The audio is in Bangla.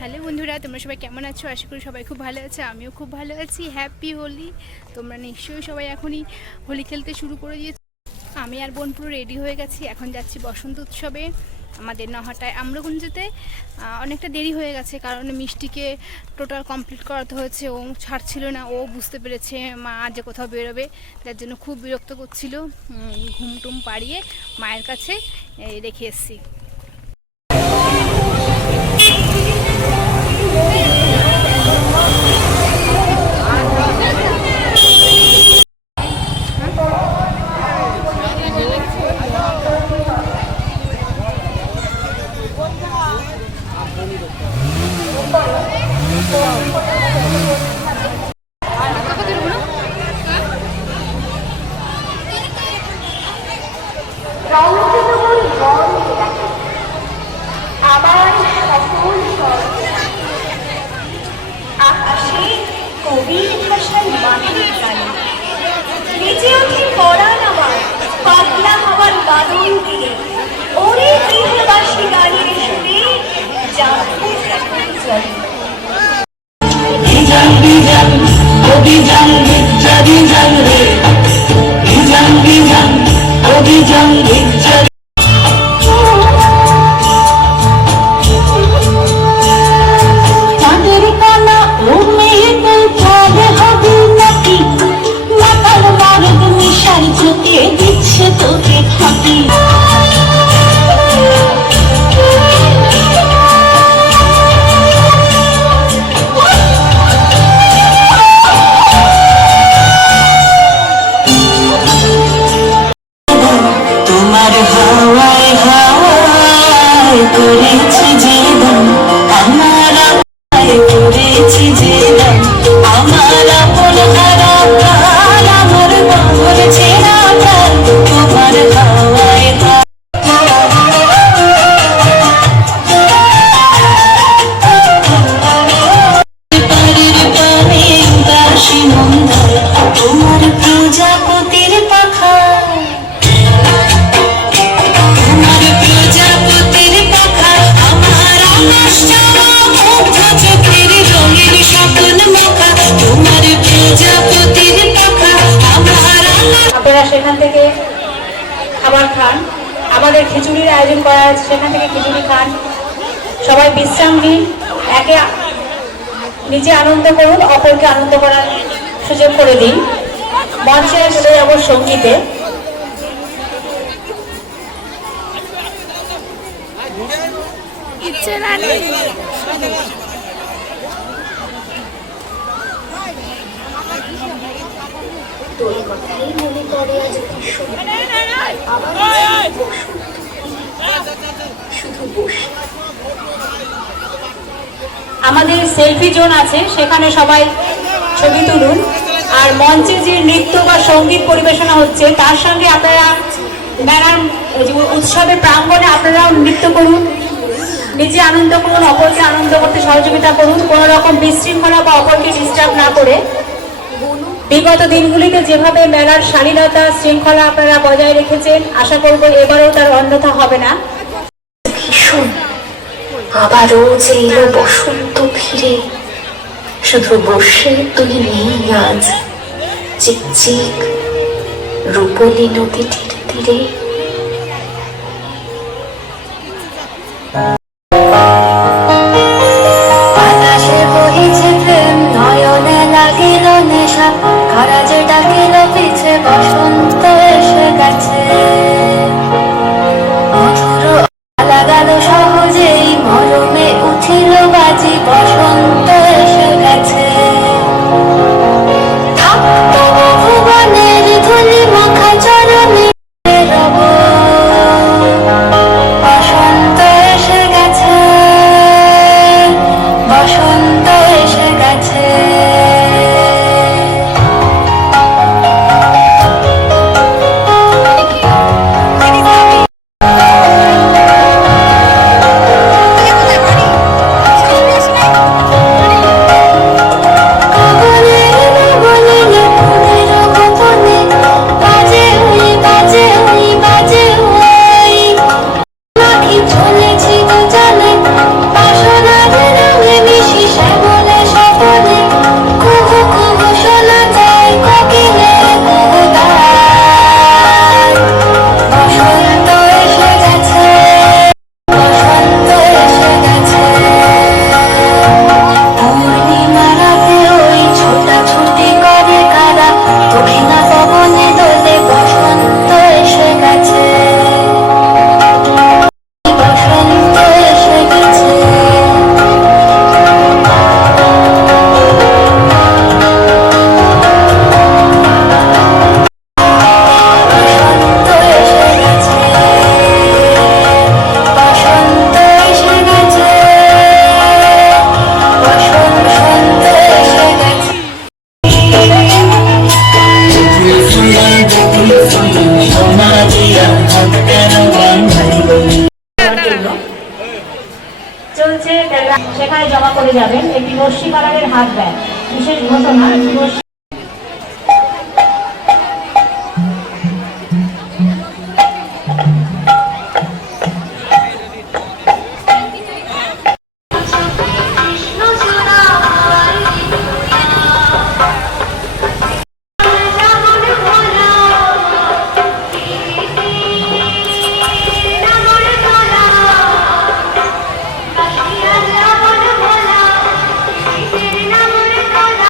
হ্যালো বন্ধুরা, তোমরা সবাই কেমন আছো? আশা করি সবাই খুব ভালো আছে। আমিও খুব ভালো আছি। হ্যাপি হোলি। তোমরা নিশ্চয়ই সবাই এখনই হোলি খেলতে শুরু করে দিয়েছো। আমি আর বোন পুরো রেডি হয়ে গেছি। এখন যাচ্ছি বসন্ত উৎসবে আমাদের নহাটায় আম্রকুঞ্জতে। অনেকটা দেরি হয়ে গেছে কারণ মিষ্টিকে টোটাল কমপ্লিট করাতে হয়েছে। ও ছাড়ছিল না, ও বুঝতে পেরেছে মা যে কোথাও বেরোবে, যার জন্য খুব বিরক্ত করছিল। ঘুমটুম পাড়িয়ে মায়ের কাছে রেখে এসেছি। আকাশে কবির ভাষায় মাটির গানে বেঁচে ওঠে পরাণ আমার পাতলা হওয়ার বাদল দিয়ে। ওরে গৃহবাসী গানের সুরে জাগবে এখন জলে। সেখান থেকে খাবার খান, আমাদের খিচুড়ির আয়োজন করা আছে, সেখান থেকে খিচুড়ি খান। সবাই বিশ্রাম নিন, একে নিজে আনন্দ করুন, অপরকে আনন্দ করার সুযোগ করে দিন। মঞ্চে চলে যাব সঙ্গীতে। তোর কথাই মনে পড়ে আজ শুধু বসে। আমাদের সেলফি জোন আছে, সেখানে সবাই ছবি তুলুন। আর মঞ্চে যে নৃত্য বা সঙ্গীত পরিবেশনা হচ্ছে তার সঙ্গে আপনারা মেলার উৎসবের প্রাঙ্গণে আপনারাও নৃত্য করুন, নিজে আনন্দ করুন, অপরকে আনন্দ করতে সহযোগিতা করুন, কোনো রকম বিশৃঙ্খলা বা অপরকে ডিস্টার্ব না করে। বিগত দিনগুলিতে যেভাবে মেলার শালীনতা শৃঙ্খলা আপনারা বজায় রেখেছেন, আশা করব এবারেও তার অন্যথা হবে না। ভীষণ আবারও যে এলো বসন্ত ফিরে, শুধু বসে তুই নেই আজ চিকচিক রূপলি নদীটির তীরে। বাতাসে বহিছে প্রেম, নয়নে লাগিল নেশা, খারাজে ডাকিল পিছে বসন্ত এসে গেছে। মধুর লাগালো সহজেই, মরমে উঠিল বাজি, বসন্ত এসে গেছে। থাকতো ভুবনের ধুলি মাখা চরণে রব, বসন্ত এসে গেছে, বসন্ত এসে গেছে। সেখানে জমা করে যাবেন। একটি নস্যি কালারের হাত ব্যাগ, বিশেষ ঘটনা,